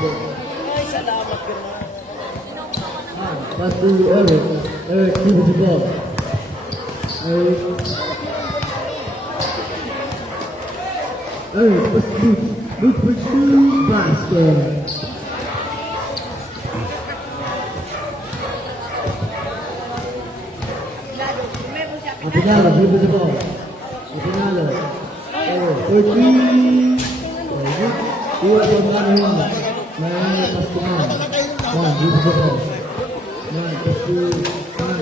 Ay, salamat ka na. Pass to Eric. Eric, give it the ball. Eric, pass to Luke for two, basket. Opinyon, give it the ball. Opinyon. For three. Dua from Manoriña. Manoriña pass to Mann. Mann, give it the ball. Mann, pass to Mann.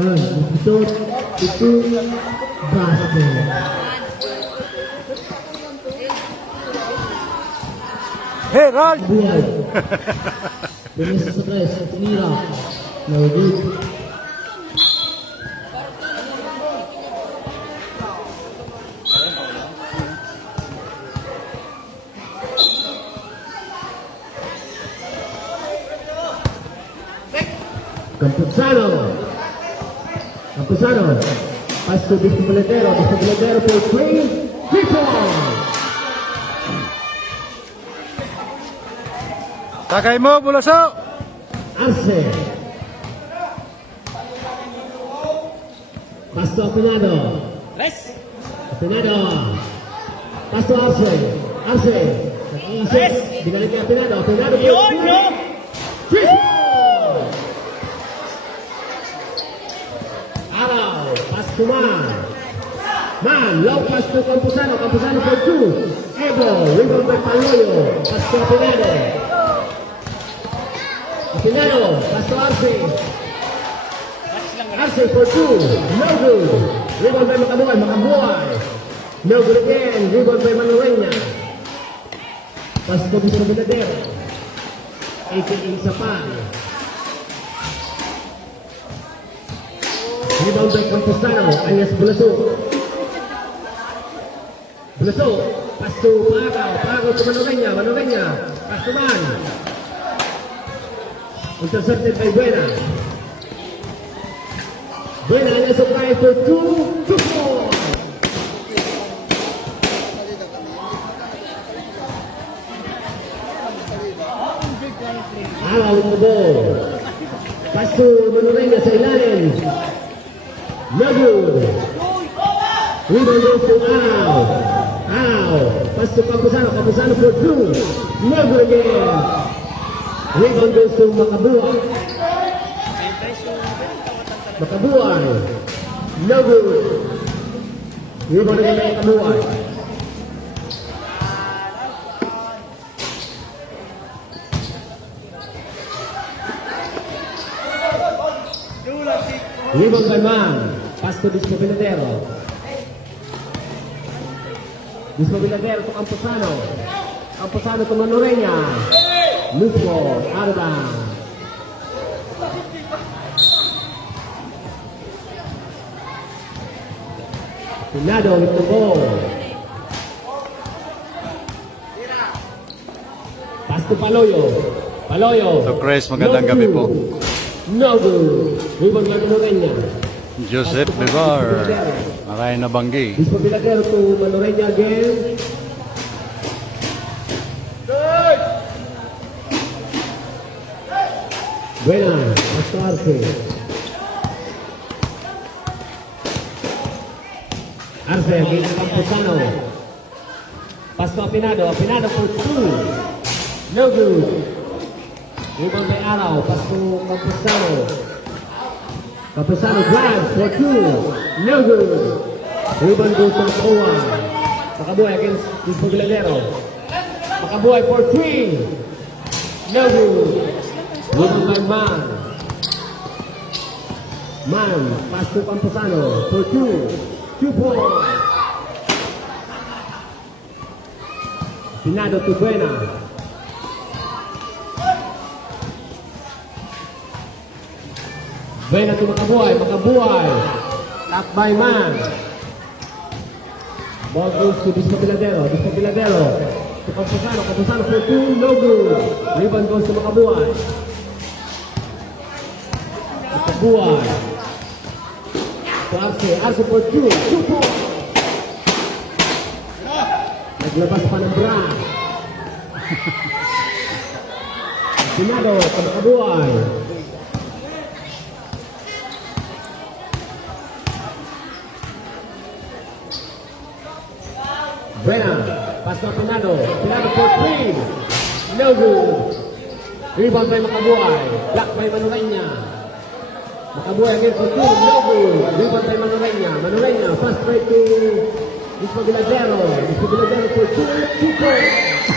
Mann, shot. Itu basket. Hey, Rod! Buhay. Bilis sa tres. Tinira. No good. Campuzano. Pass to Bicol. For three. Bicol. Tagay mo, Bulaso! Arce. Pass to Opinyon. Rest! Espineda. Pass to Arce. Arce. Binalik kay Espineda. Espineda. Yun, bro! Araojr. Pass to Mann. Mann. Low pass to Campuzano. Campuzano for two. Ebo. Rebound by Manoriña. Pass to Espineda. Espineda. Pass to Arce. Arce for two. No good. Rebound by Makabuhay. No good again. Rebound by Manoriña. Pass to Espineda. A.K.A. Sapan. Rebound by Campuzano. Alias Bulaso. Bulaso. Pass to Pagaw. Pagaw to Manoriña. Manoriña. Pass to Mann. Intercepted by Buena. Buena alias Sapan for two. 2-4. Araw with the ball. Pass to Manoriña sa ilalim. No good. Rebound goes to Araw. Araw. Pass to Campuzano. Campuzano for two. No good again. Rebound goes to Makabuhay. Makabuhay. No good. Rebound again by Makabuhay. Rebound by Mann. Pass to Espineda. Espineda to Campuzano. Campuzano to Manoriña. Mismo. Arda. Pinado with the ball. Pass to Paloyo. Paloyo. So, Chris, magandang gabi po. No good. Rebound by Manoriña. Joseph Levar. Maray na banggi. Espineda to Manoriña again. Buena. Pass to Arce. Arce against Campuzano. Pass to Opinyon. Opinyon for two. No good. Rebound by Araojr. Pass to Campuzano. Campuzano drives for two. No good. Rebound goes to Makabuhay. Makabuhay against Espineda. Makabuhay for three. No good. Rebound by Mann. Mann. Pass to Campuzano for two. 2 points. Pinado to Buena. Buena to Makabuhay. Makabuhay. Tap by Mann. Ball goes to Espineda. Espineda to Campuzano. Campuzano for two. No good. Rebound goes to Makabuhay. Makabuhay. Arce for two. 2 points. Naglabas pa ng bra. Espineda, Kamakabuhay. Buena, pass to Espineda. Espineda for 3. No good. Rebound by Makabuhay. Block by Manoriña. Makabuhay again for 2. No good. Rebound by Manoriña. Manoriña, pass straight to Espineda. Espineda for 2. 2 points.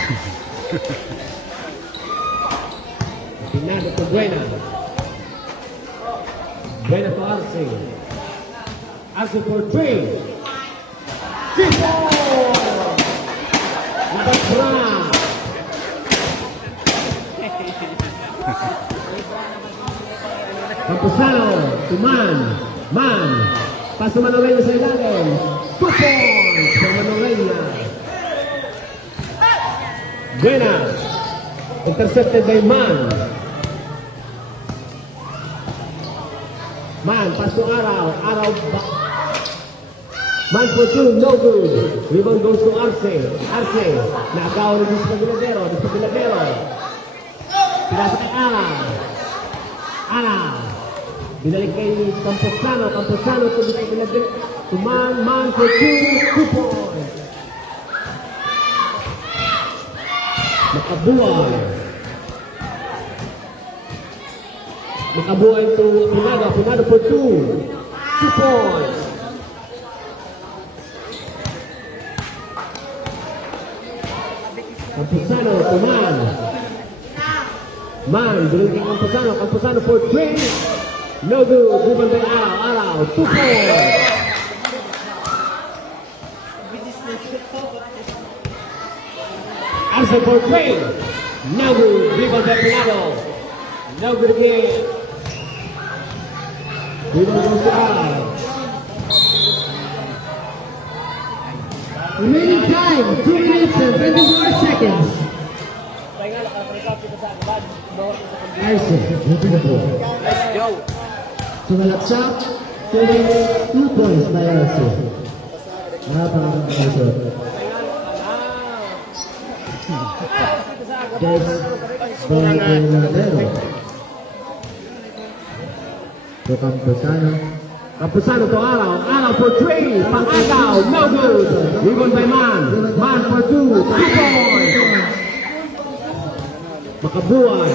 Espineda to Buena. Buena to Arce. Arce for 3. 3 points. Napasra. Camposano to Mann. Mann. Pass to Manoriña sa ilalim. 2 points for Manoriña. Buena. Intercepted by Mann. Mann. Pass to Araojr. Mann for 2. No good. Rebound goes to Arce. Arce. Nakagaw rin sa Biladero. Pinasa kay Ala. Binalik kay Camposano. Camposano to Biladero. To Mann. Mann for 2 points. Makabuhay to Espineda for 2 points. Camposano to Mann. Mann, dulong kay Camposano for 3. No good. Rebound by Araw. 2 points. Arce for 3. No good. Rebound by Espineda. No good again. Rebound goes to Araw. Remaining time, 2 minutes and 24 seconds. Arce, into the ball. Let's go. So nalaksak, 2 points by Arce. Napang Arce. Guys, going to Manoriña. To Camposano to Araw for 3. Pang-agaw, no good. Rebound by Mann. Mann for 2 points. Makabuhay.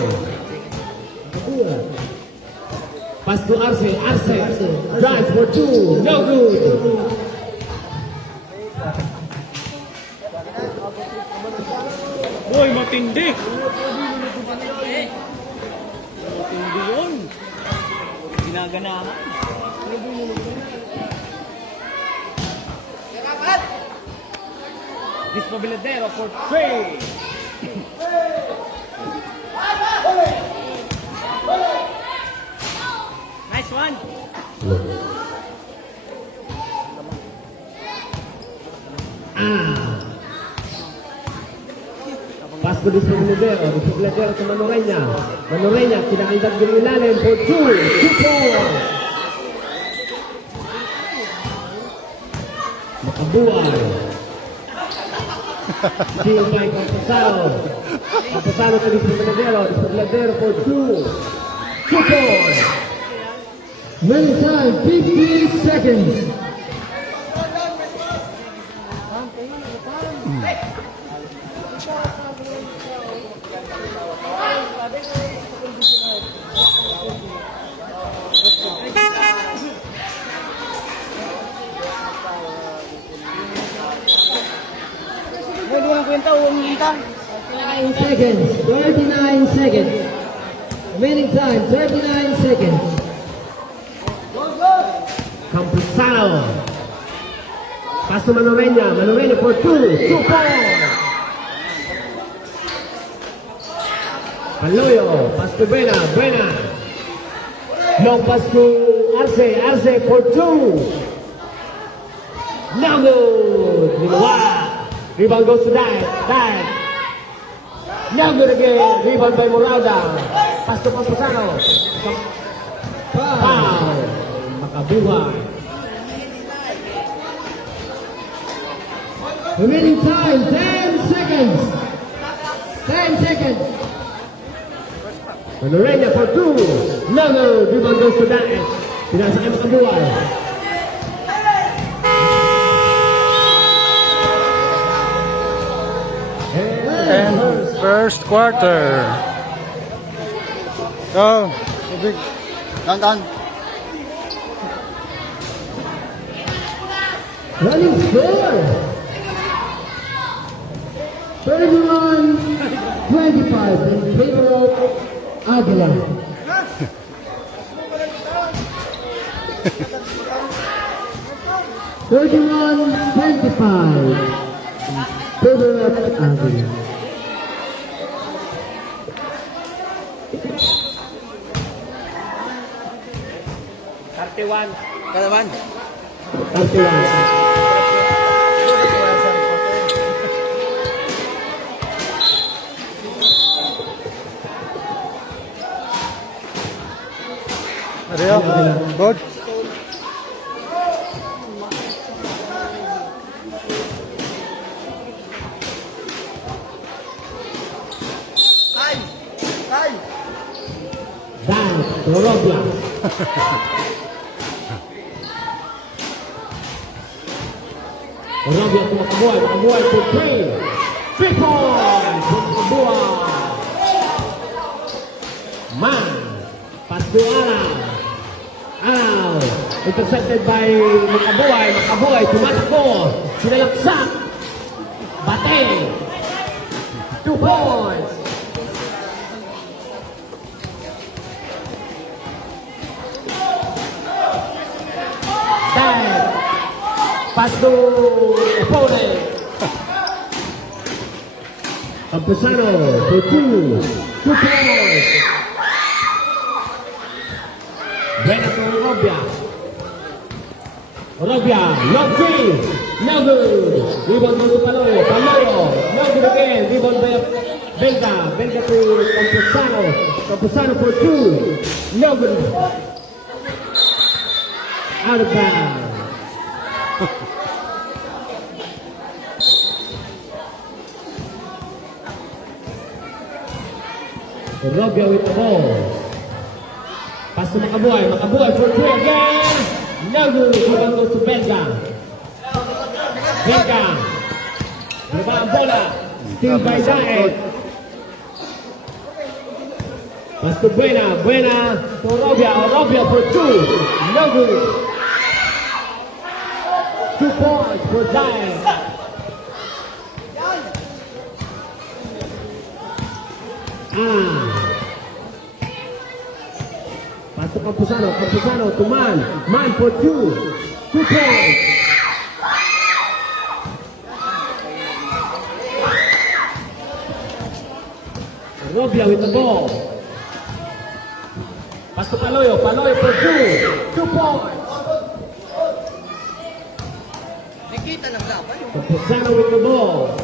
Pass to Arce. Drive for 2. No good. Boy, matindi. Matindi yun. Ginaganahan. Biladero for 3. Nice one. Pass to Espineda to Manoriña. Manoriña, kinakaldad ng ilalim for 2 points. Makabuhay. Steal by Camposano. Camposano to Espineda for 2 points. Remaining time, 15 seconds. May duwang kwenta, huwag kita. 39 seconds. 39 seconds. Remaining time, 39 seconds. Camposano. Pass to Manoriña for 2 points. Paloyo, pass to Buena. Long pass to Arce for 2. No good. Rebound goes to Diet. No good again. Rebound by Morada. Pass to Camposano. Foul. Makabuhay. Remaining time, 10 seconds. 10 seconds. Manoriña for 2. Another dribble goes to Daet. Pinasa kay Makabuhay. And first quarter. Go. Down. Running score. 31-25 in favor of Agila. Favor of Agila. Kalaban. 31. Real. Good. Down, Torobia. Torobia to Makabuhay for 3. 3 points for Makabuhay. Mann, pass to Araw. Intercepted by Makabuhay, tumatakbo. Sinalaksak. Bate. 2 points. Pass to opponent. Campusano for 2. 2 points. Buena to Orobia, long three. No good. Rebound goes to Paloyo. No good again. Rebound by Belga to Campusano for 2. No good. Out of bounds. Orobia with the ball. Pass to Makabuhay for 3 again. No good. Rebound goes to Belga. Diba ang bola? Still by Daet. Pass to Buena to Orobia for 2. No good. 2 points for Daet. Pass to Campusano to Mann for 2 points. Orobia with the ball. Pass to Paloyo for 2 points. Campusano with the ball.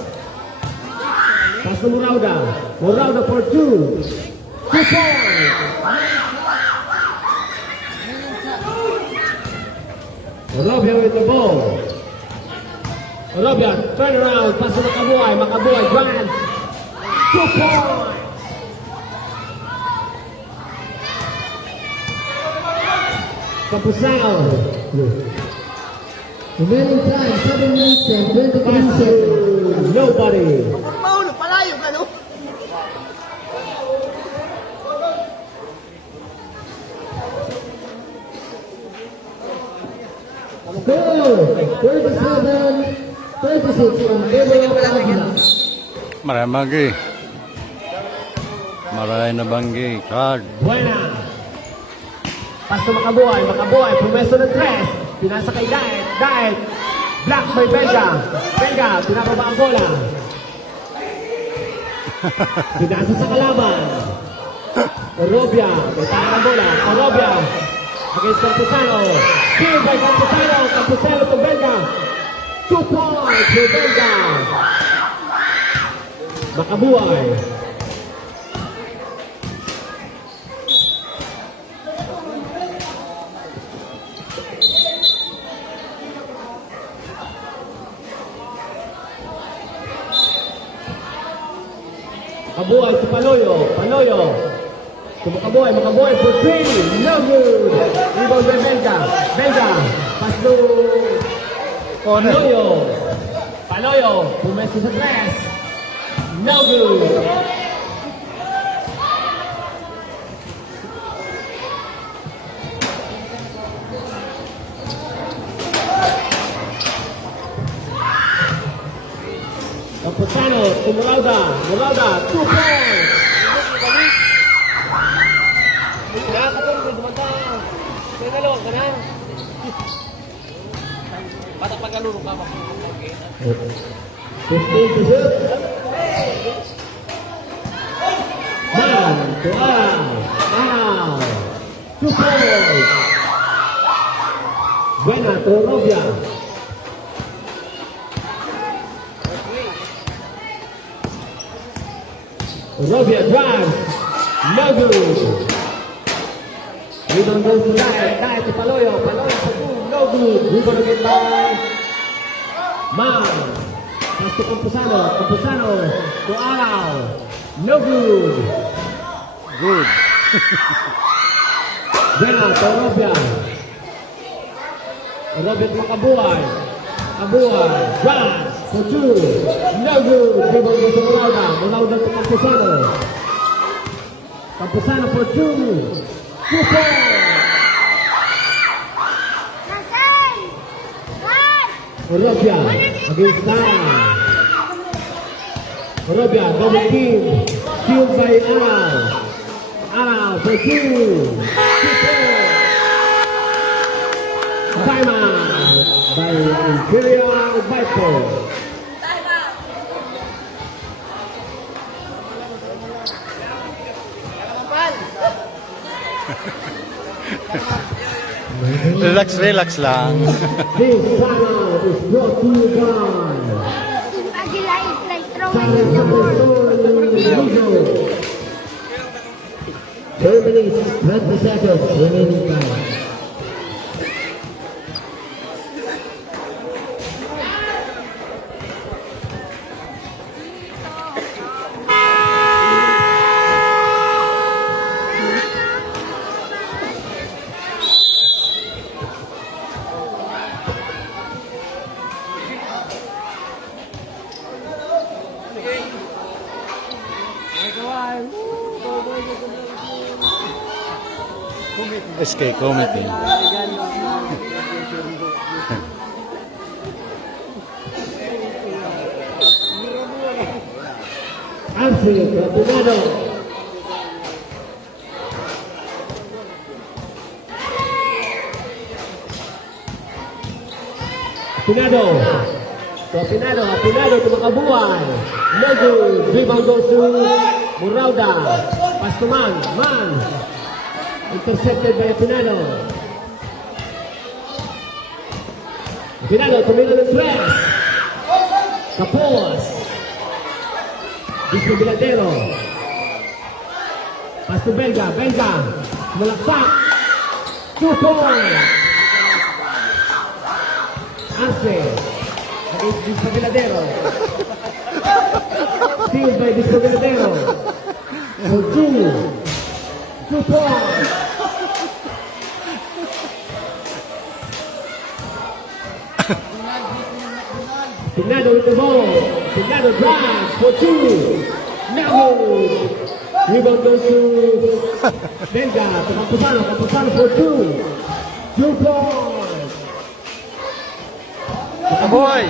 Pass to Morauda for 2 points. Orobia with the ball. Orobia, turn around, pass to Makabuhay grabs. 2 points. Campusano. Remaining time, 7 minutes and 23 seconds. Nobody. Palayo ka, no? Score 37-26 on favor of Agila. Maray na banggi. Card. Buena. Pass to Makabuhay. Pumesto ng 3. Pinasa kay Daet. Block by Belga, pinababa ang bola. Pinasa sa kalaban. Orobia, may tayo ng bola. Orobia, against Campusano. Steal by Campusano to Belga. 2 points to Belga. Makabuhay. Makabuhay si Paloyo. Makaboy for 3. No good. Rebound by Belga. Belga. Pass to Paloyo. Pumesto sa press. No good. Campusano to Moralda. 2 points. Nagalo ka na. Patak pagkaluro ka ba? 15 to shoot. Mann to Araojr. 2 points. Buena to Robia. Robia drives. No good. Rebound goes to Dai to Paloyo for 2. No good. Rebound again by Mann. Pass to Campusano to Araojr. No good. Good. Buena to Robia. Robia to Makabuhay. Drives for 2. No good. Rebound goes to Moralda to Campusano for 2. 2 points. Robia against Mann. Robia double team. Steal by Araojr for 2. 2 points. Timeout by Imperial Vipers. Relax lang. This timeout is brought to you by Agila is like throwing the ball. 2 minutes, 20 seconds remaining time. SK Committee. Arce, Capinado. Apinado to Makabuhay. No good. Rebound goes to Moralda. Pass to Mann. Intercepted by Apinado. Tumingin ng press. Kapos. Disco Bilatero. Pass to Belga. Malaksak. 2 points. Arce. Against Disco Bilatero. Steal by Disco Bilatero. For 2 points. Espineda with the ball. Espineda drives for 2. No. Rebound goes to Belga. To Campusano for 2. 2 points. Boy.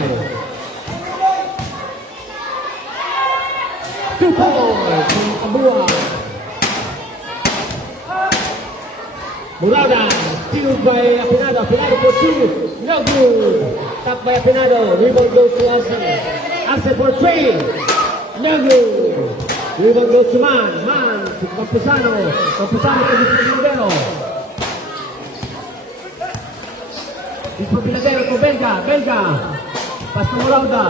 2 points. Makabuhay. Moralda, steal by Apinado for 2. No good. Tap by Apinado. Rebound goes to Arce for 3. No good. Rebound goes to Mann to Campusano to Biladero. Biladero to Belga. Pass to Moralda.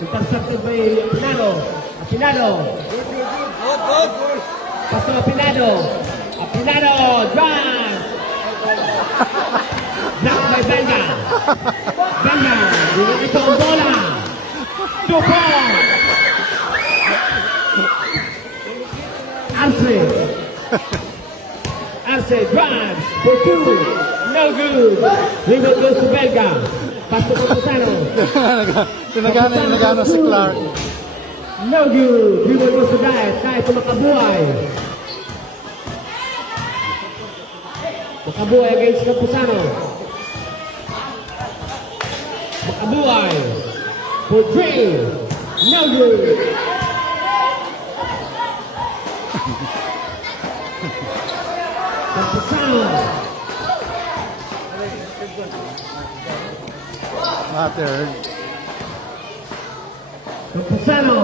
Intercepted by Apinado. Pass to Apinado drives. Blocked by Belga. Ito ang bola. 2 points. Arce. Arce drives for 2. No good. Rebound goes to Belga. Pass to Campusano. Nagano si Clark. No good. Rebound goes to Diet. Diet to Makabuhay. Makabuhay against Campusano. Makabuhay for 3. No good. Campusano. Matter. Campusano.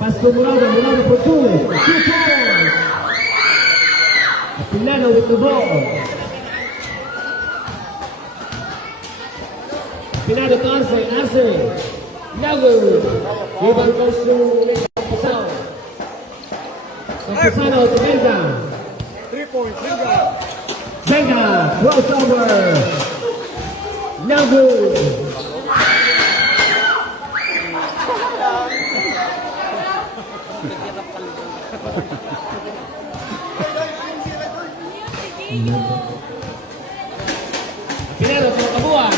Pass to Murado. Murado for 2. 2 points. Espineda with the ball. Espineda to Arce. Arce. No good. Rebound goes to Campusano. Campusano to Belga. 3 points, Belga. Belga. Crossover. No good. Espineda to Kabuhay.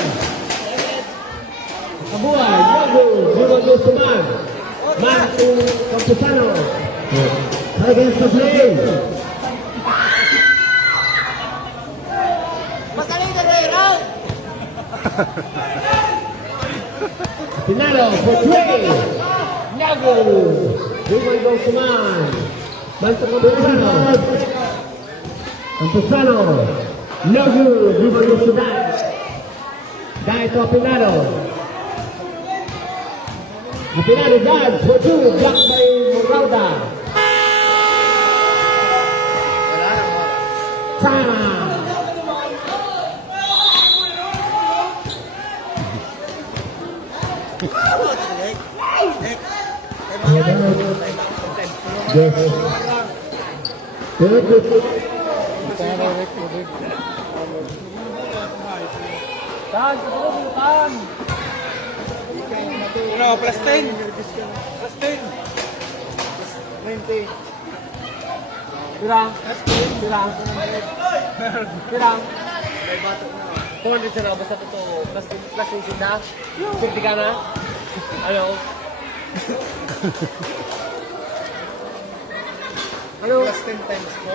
Kabuhay. No good. Rebound goes to Mann. Mann to Campusano. Against the play. Espineda for 3. No good. Rebound goes to Mann. Mann to Campusano. Campusano. No good. Rebound goes to Diet. Diet to Espineda. Espineda dives for 2. Blocked by Morauda. Time. Yes. Good. Tahan, tahan. No, plus 10. Plus 10. 20. Pirang? Pirang? Pirang? 400 siya na, basta totoo. Plus 20 na? 50 ka na? Ano? Ano? Plus 10 times 4.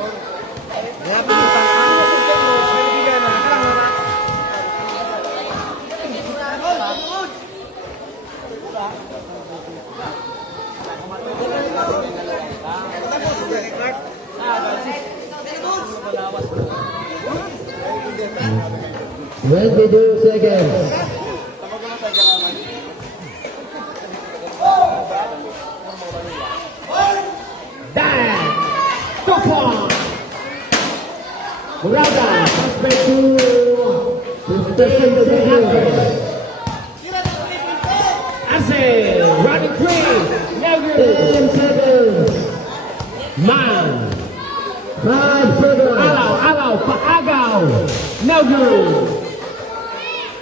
Wala pa yung tanang. Bigyan na. Pirang oras. Twenty-two seconds. Dan. 2 points. Morauda. Suspect to Arce. Running 3. No good. 10 seconds. Mann. 5 seconds. Alaw. Paagaw. No good.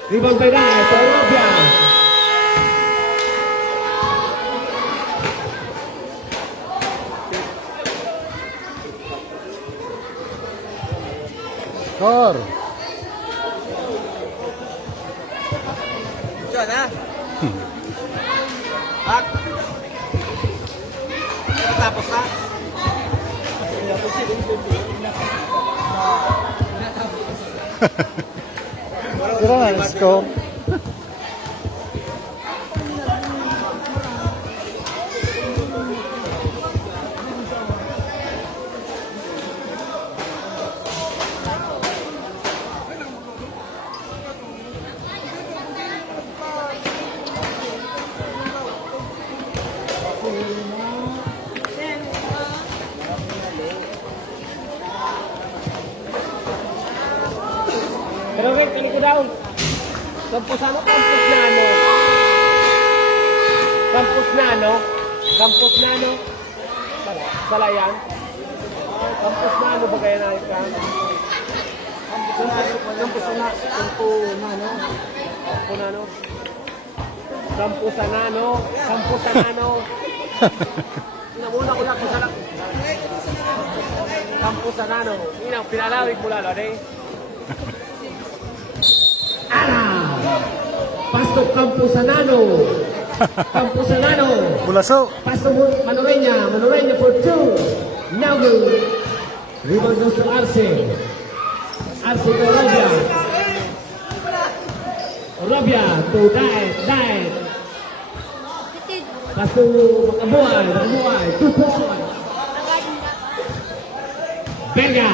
Rebound by Diet. Araojr. Score. Diyan ha? Hak? Tapos na? Pero na score. Pero Rick, kani ko daw. Campus Nano. Salayan. Campus Nano ba kaya na ika? Campus Nano. Namuna ko lang kung saan. Camposanano. Inang pinalawig mula, Lodi. Araw. Pasok Camposanano. Camposanano. Bulaso. Pasok Manoriña. Manoriña for 2. Now good. Rebound goes to Arce. Arce to Orobia. Orobia to Diet. Pasok Makabuhay. 2 points. Belga.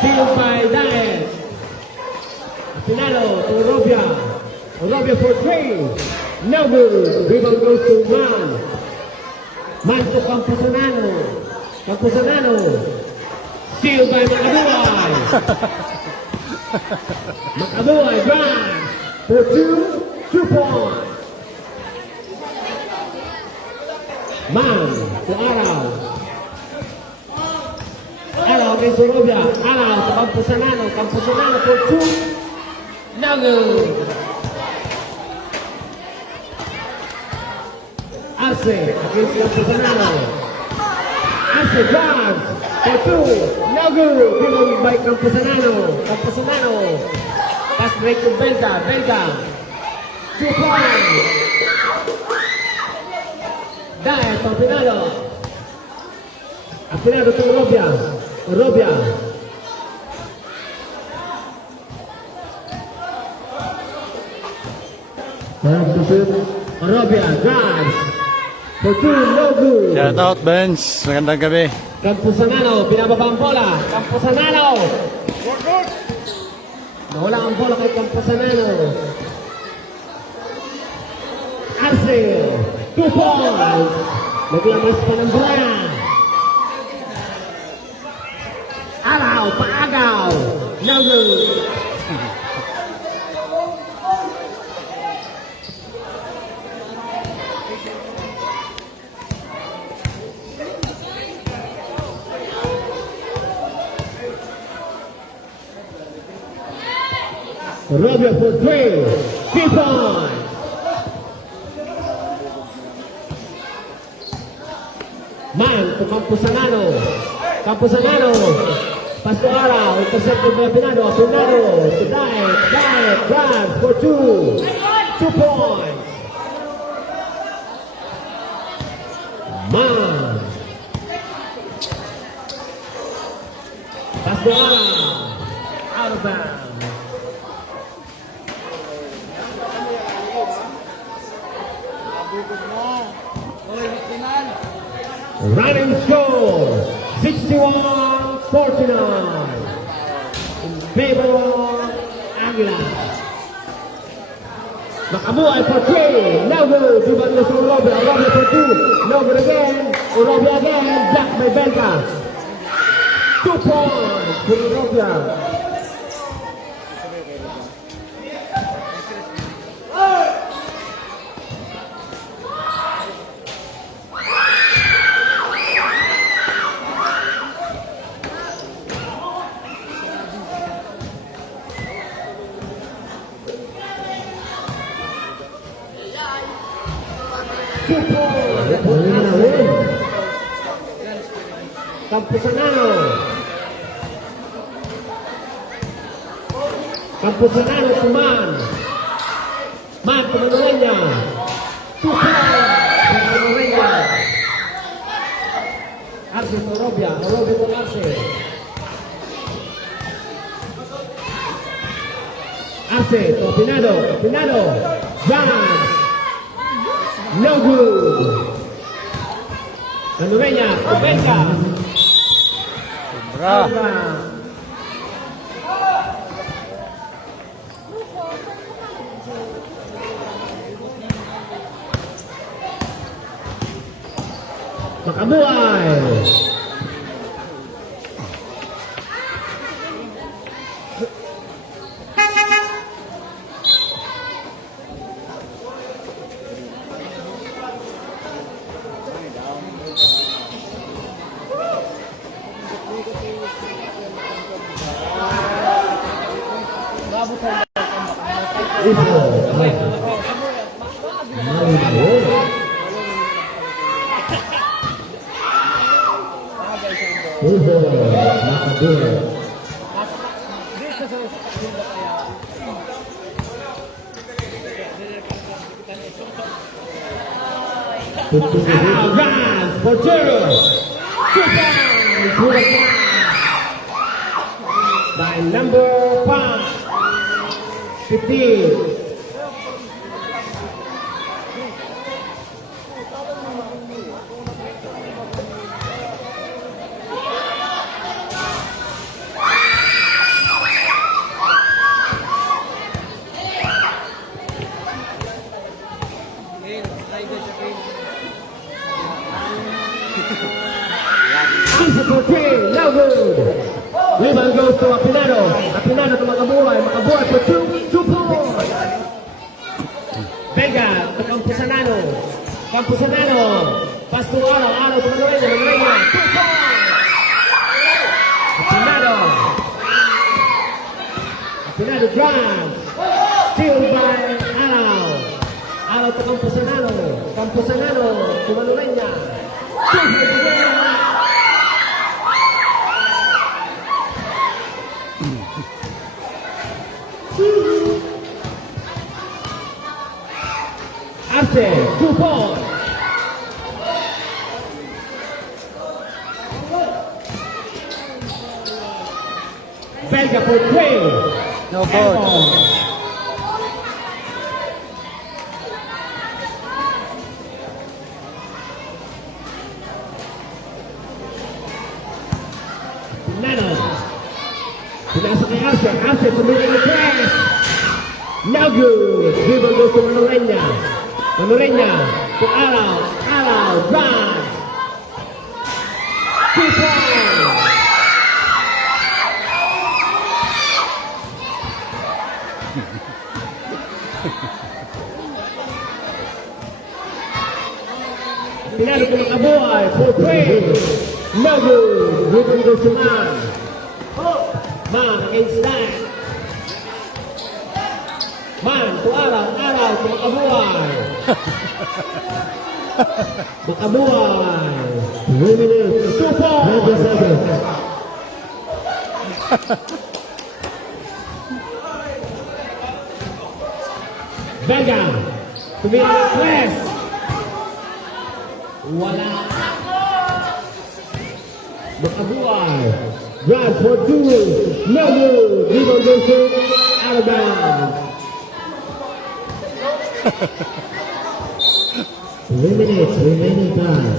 Steal by Diet. Espineda to Orobia. Orobia for 3. No good. Rebound goes to Mann. Mann to Camposanano. Camposanano. Steal by Makabuhay. Makabuhay drive for 2 points. Mann to Araw. Araw against Orobia. Araw to Camposanano. Camposanano for 2. No good. Arce against Camposanano. Arce drives for 2. No good. Given by Camposanano. Camposanano. Pass break to Belga. Belga. 2 points. Dai, Opinyon. Opinyon to Orobia. Orobia. Orobia drives for 2, no good. Shout out, Benz. Magandang gabi. Camposanano, pinababa ang bola. Camposanano. Nawala ang bola kay Camposanano. Arce. 2 points. Naglamas pa ng bola. Araw, paagaw. No good. Orobia for 3. 3 points. Mann to Camposanano. Camposanano. Pass to Araw. Intercepted by Espineda. Espineda to Diet. Drive for 2. 2 points. Mann. Pass to Araw. Out of bounds. Running score 61-49 in favor of Agila. Makabuhay for 3. No good. Rebound goes to Orobia. Orobia for 2. No good again. Orobia again. Blocked by Belga. 2 points for Orobia. Camposanano. Camposanano to Mann. Mann to Manoriña. 2 points to Manoriña. Arce to Orobia. Orobia to Arce. Arce to Espineda. Espineda. Jeorge. No good. Manoriña to Belga. Bra. Makabuhay. Over. Nakabuhay. Runs for Jeorge. 2 points to the flag by number 5, 15. No good. Rebound goes to Espineda. Espineda to makabuhay for 2 points. Belga to Camposanano. Camposanano. Pass to Araojr to Manoriña. 2 points. Espineda drives. Steal by Araojr to Camposanano. Camposanano to Manoriña. 2 points again. Arce, 2 points. Belga for 3. No board. Pinasa kay Arce. Arce tumingin ng press. No good. Rebound goes to Manoriña. Manoriña to Araojr runs. 2 points. Pinalo ko makabuhay for 3. No good. Rebound goes to Mann. Mann against that. Mann to Araojr to makabuhay. Makabuhay. 3 minutes. 2 points. 20 seconds. Belga tumingin ng press. Wala. Makabuhay. Drive for 2. No good. Rebound goes to Araojr. 3 minutes. Remaining time.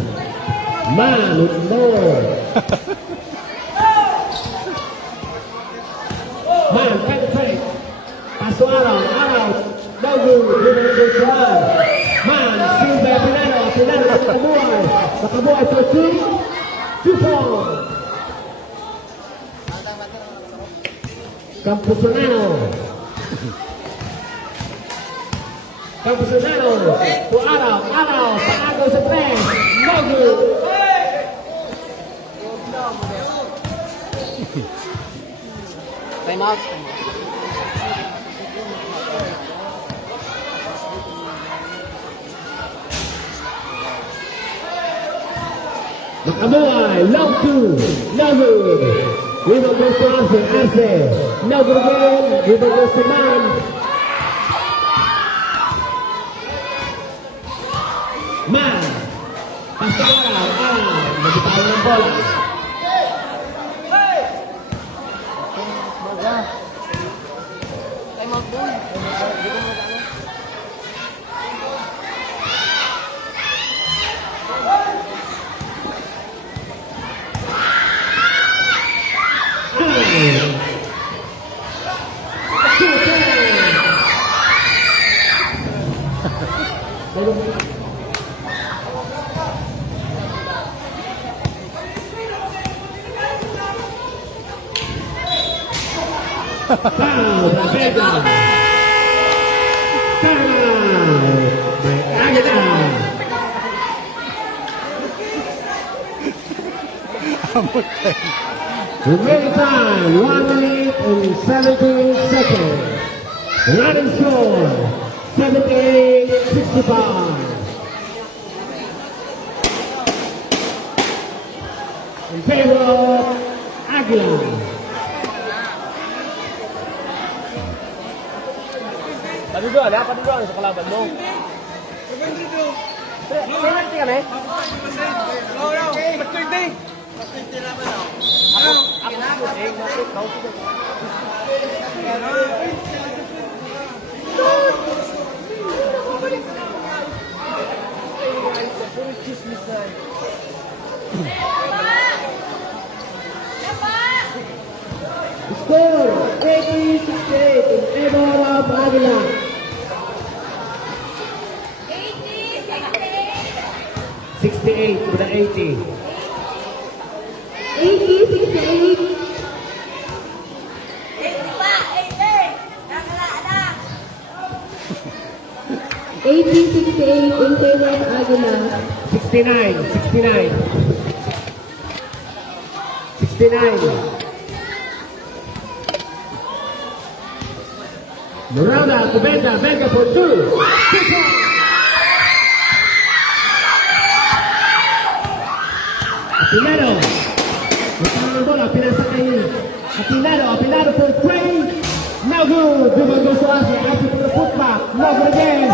Mann with more. Mann penetrate. Pass to Araojr. No good. Rebound goes to Mann. Mann steal by Espineda. Espineda makabuhay. Makabuhay for 2 points. Camposanano to Araojr. Paago sa press. No good. Time out. Makabuhay. Long 2. No good. Rebound goes to Arce. No good again. Rebound goes to Mann. Mann. Pass to Araojr. Nagitaw ng bola. Time out doon. Foul by Belga. Foul by Agila. Remaining time, 1 minute and 17 seconds. Running score, 78-65. In favor of Agila. Paduduan ha? Paduduan sa kalaban mo. Penalty kami? Score 80-68 in favor of Agila. 68 to the 80. 80-68. 80-68 in favor of Agila. 69. 69. 69. Morada to Belga. Belga for 2. Apinado. Ito ang bola. Pinasa kay Apinado. Apinado for 3. No good. Rebound goes to Asi. Asi for the putback. No good again.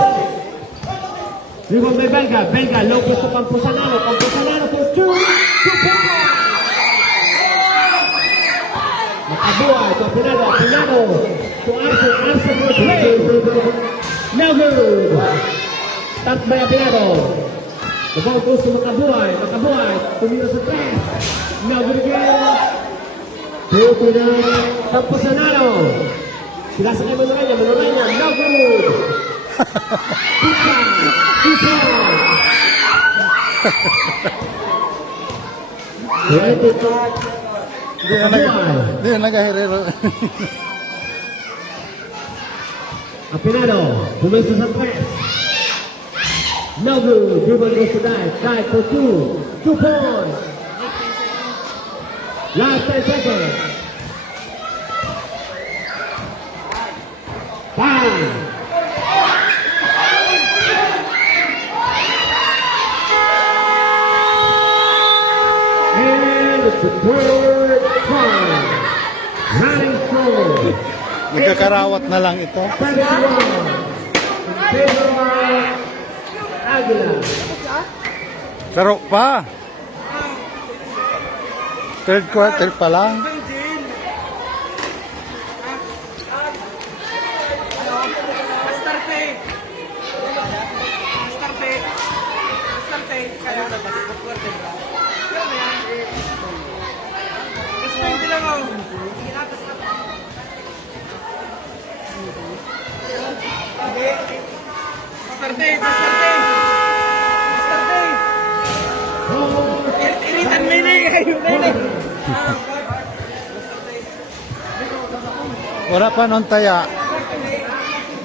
Rebound by Belga. Belga. Low post to Camposanano. Camposanano for 2. 2 points. Makabuhay to Apinado. Apinado to Arce. Arce for 3. No good. Tap by Apinado. The ball goes to Makabuhay. Makabuhay. Tumira sa 3. No good again. Tuto na Camposanano. Sila sa kay Manoriña. Manoriña. No good. Tupa. Hindi na nag-ahirero. Apinado, bumisa sa 3. No good. Dribble goes to dive. Dive for 2. 2 points. Last 10 seconds. 5. And it's the third time. Running forward. Nagkakarawat na lang ito. 31. In favor of Agila. Pero pa. Third quarter pa lang. Wala pa nung taya.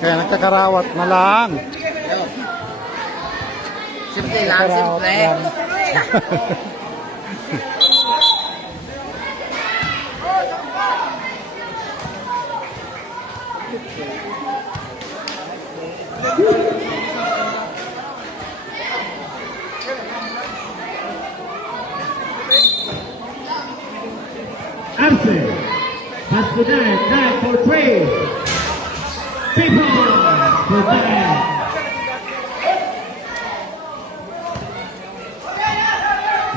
Kaya nagkakarawat na lang. Simple lang, simple. Arce. Pass to dive. Dive for 3. People for dive.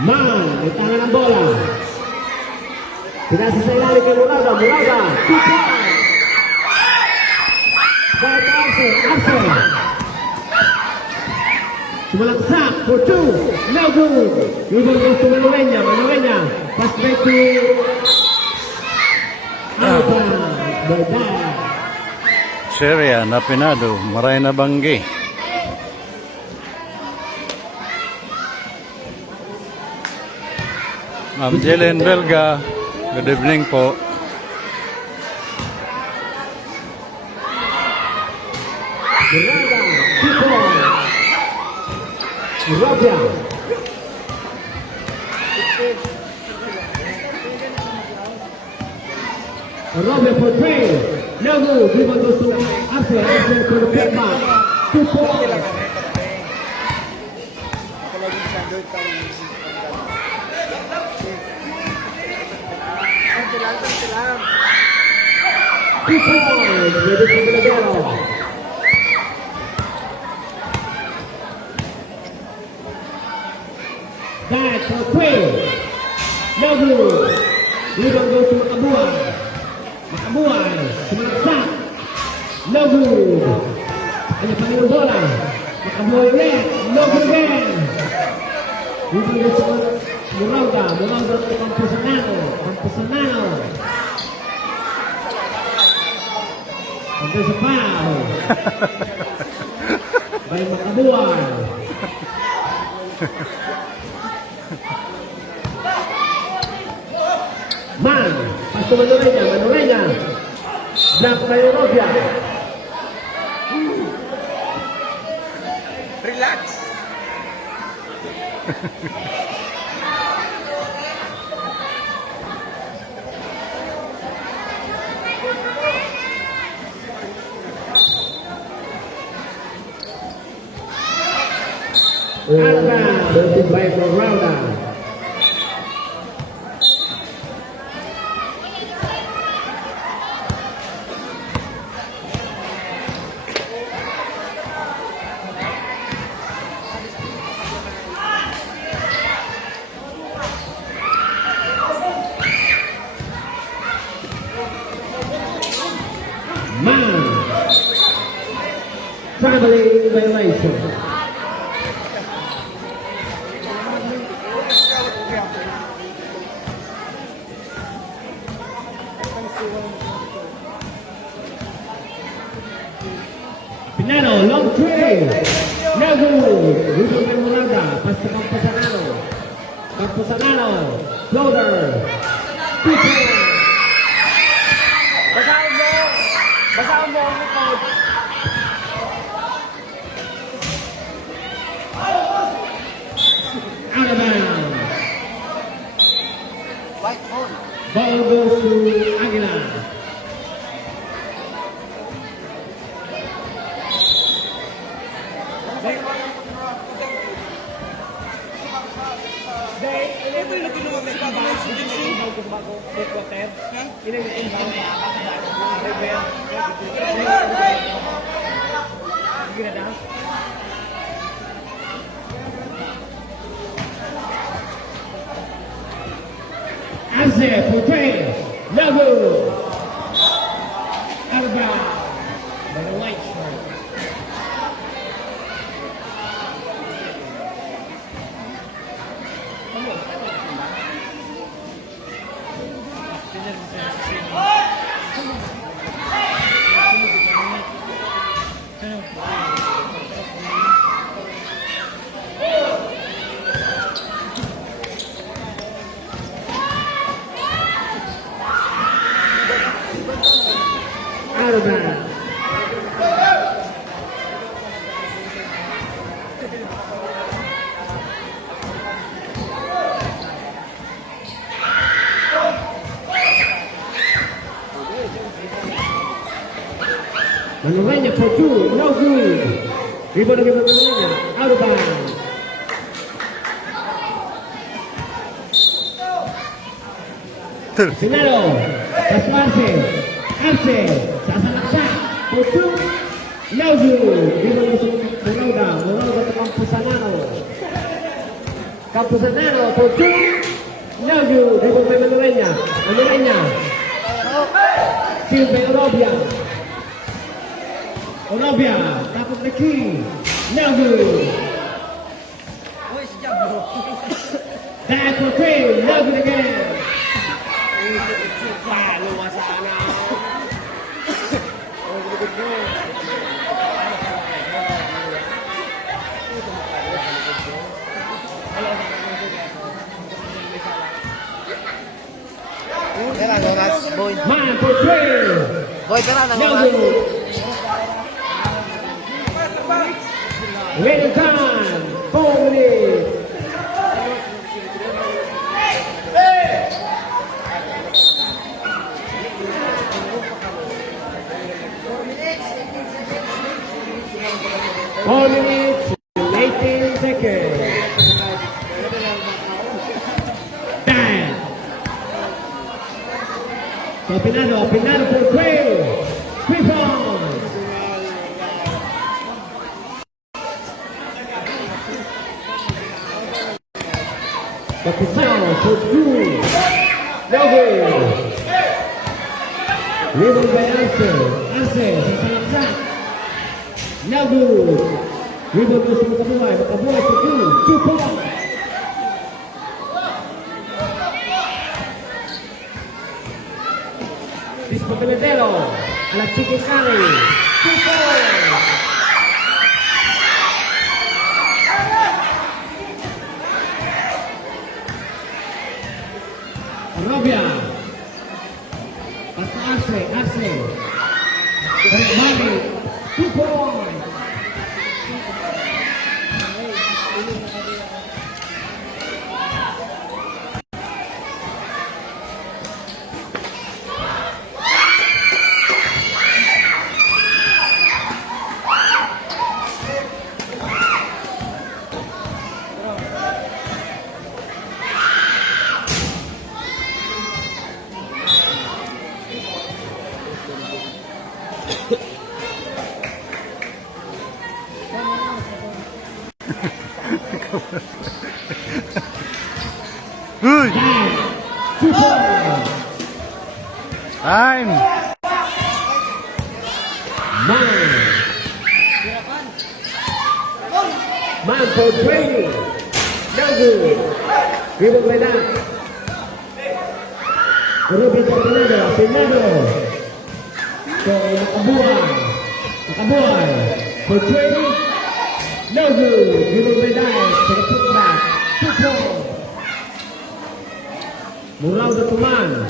Mann, may tangan ang bola. Pinasa sa ilalim kay Morada. Morada. 2 points. Dive to Arce. Arce. Sumalagsak for 2. No good. Rebound goes to Manoriña. Manoriña. Pass back to Belga. Seria na Pinado. Maray na banggi. Ma'am Jelen Belga. Good evening po. Morada. 2 points. Robia. Robia for 3. No good. Rebound goes to Arce. Arce for the putback. 2 points. 2 points. Ready for Belga. That for 3. No good. Rebound goes to Makabuhay. Makabuhay. Sumalaksak. No good. Ano pa yung bola? Makabuhay ulit. No good again. Rebound goes to Murauda. Murauda to Camposanano. Camposanano. And there's a foul. By Makabuhay. Mann, pas to Manoriña, block by Araojr. Relax. Alba, by Araojr. Mann, traveling violation. Pinano, long three. No good. Rebound by Murauda. Pass to Camposanano. Camposanano. Floater. 2 points. Basahan mo. Basahan mo ang record. Out of bounds. White ball. Ball goes to Agila. Arce for 3. No good. Out of bounds. By the white shirt. Out of bounds. Manoriña for 2, no good. Rebound again by Manoriña, out of bounds. Espineda, pass to Arce, sasalaksak for 2, no good. Rebound goes to Murauda to Camposanano. Camposanano for 2, no good. Rebound by Manoriña, Steal by Araojr. Araojr, top of the key. No good. Back for 3. No good again. Pera, oras, boy. Mann for 3. Boy, pera, No oras. good. Waiting time. 4 minutes. Four minutes, 18 seconds. Time. Opinyon for 3 points. Kapusano for 2. No good. Rebound by Arce. Arce sa salaksak. No good. Rebound goes to Makabuhay. Makabuhay for 2 points. Pimentel, alat chicken curry, 2 points. Robia, pas Arce, Mami, 2 points. Uy! 2 points. Time! Man for training. No good. Rebound by that. Ruby Pinado. So, Nakabuhay. For training. No good. Rebound by that. So, put back. 2 points. Muraw na tuman.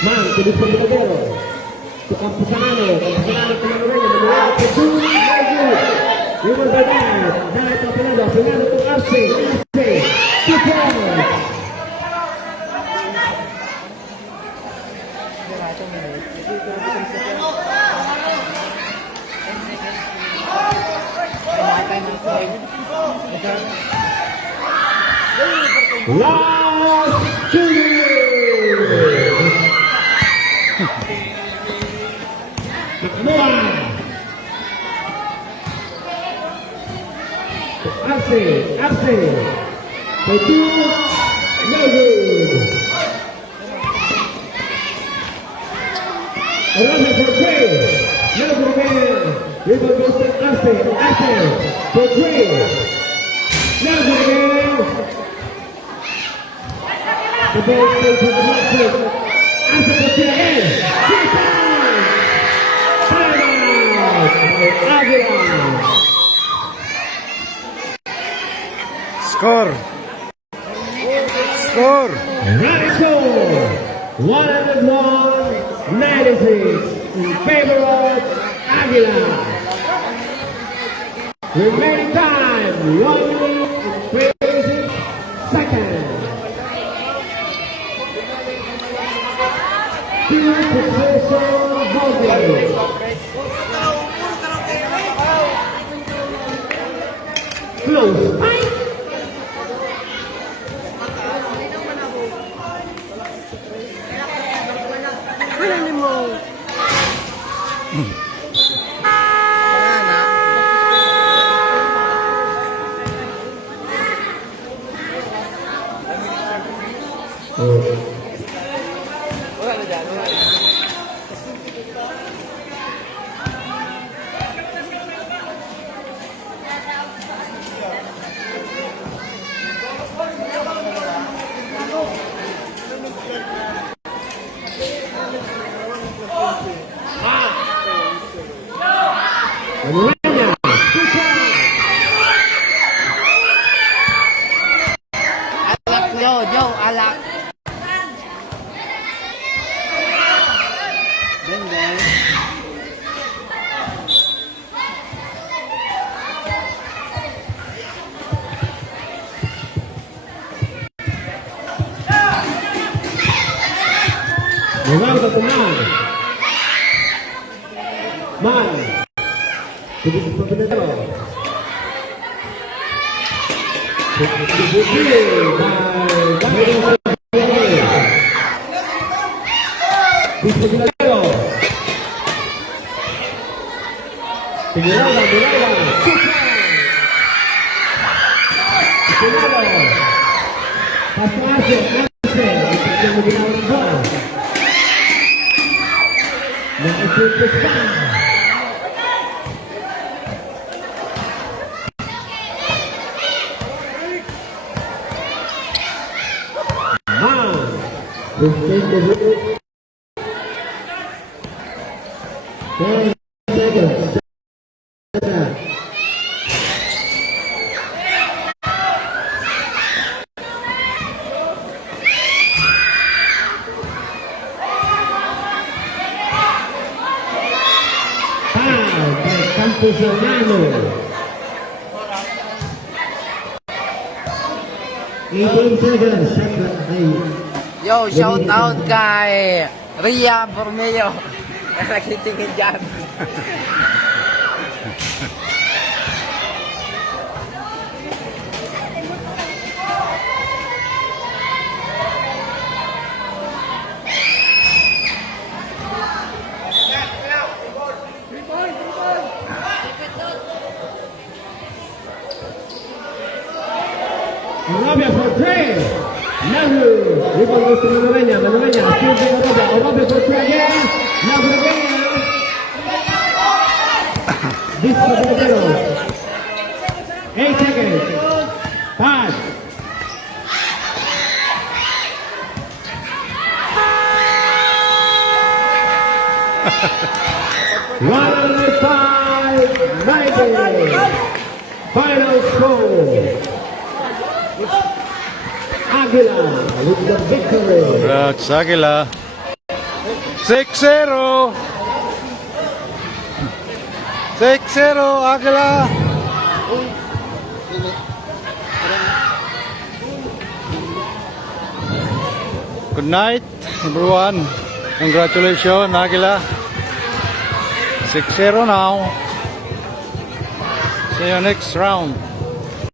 Man, tulis pa Bicol. Sa Kampusanano ko Manoriña, Manoriña for 2, no good. Rebound by that. Dahil pa Pinado to Arce, 2 points. Last 2 years. Arce. For 2, no good. Rameoj for 3, no good again. Rebound goes to Arce for 3, no good again. The ball stays with the market. Arce for 3 again. 3 times. Timeout by Agila. Score! Right score, 101-96 in favor of Agila. Remaining time, 1 minute and 36 seconds. 2 possession holding. Close. Manoriña, Alak Joe, alak. Then. Ronaldo to Mann. Mann. Tulis pa Pinado. Espineda. Yo, shout out kay Ria Borneo. Nakitingin dyan. Arabia for three. Nahu. Rebound goes to Manoriña. Manoriña. Still to Arabia. Arabia for three again. Nahu again. This is the middle. 8 seconds. 5. Final score. Agila with the victory. Congrats, Agila. 6-0. 6-0, Agila. Good night, everyone. Congratulations, Agila. 6-0 now. See you next round.